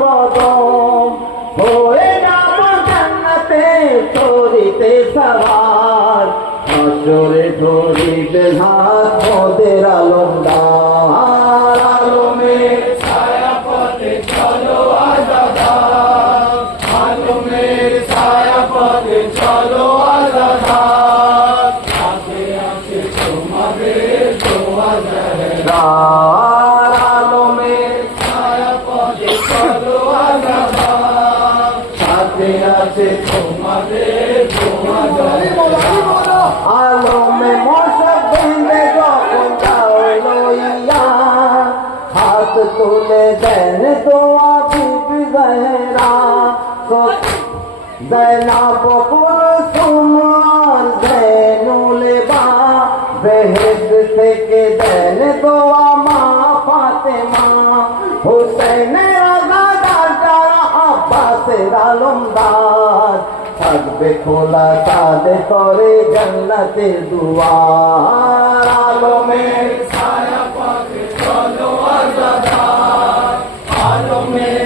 কদম হয়ে যাব জান্নাতে চরিতে সওয়ার হাসরে ধরিবে হাত মোদের আলমদার আলমের ছায়া পথে চলো আজাদার আলমের ছায়া পথে চলো আজাদার সাথে আছে তোমাদের দোয়া জাহেরার আলমের ছায়া পথে চলো আজাদার সাথে আছে তোমাদের দোয়া জাহেরার আলমে মশক বেঁধে যখন যাও লইয়া হাত তুলে দেন দোয়া বিবি জাহেরা জয়নাব কুলসুম আর জৈনুলে বা বেহেশত থেকে দেন দোয়া মা ফাতেমা হুসেনের আজাদার যারা আব্বাসের আলমদার থাকবে খোলা তাদের তরে জান্নাতের দুয়ার আলমের ছায়া পথে চলো আজাদার আলমের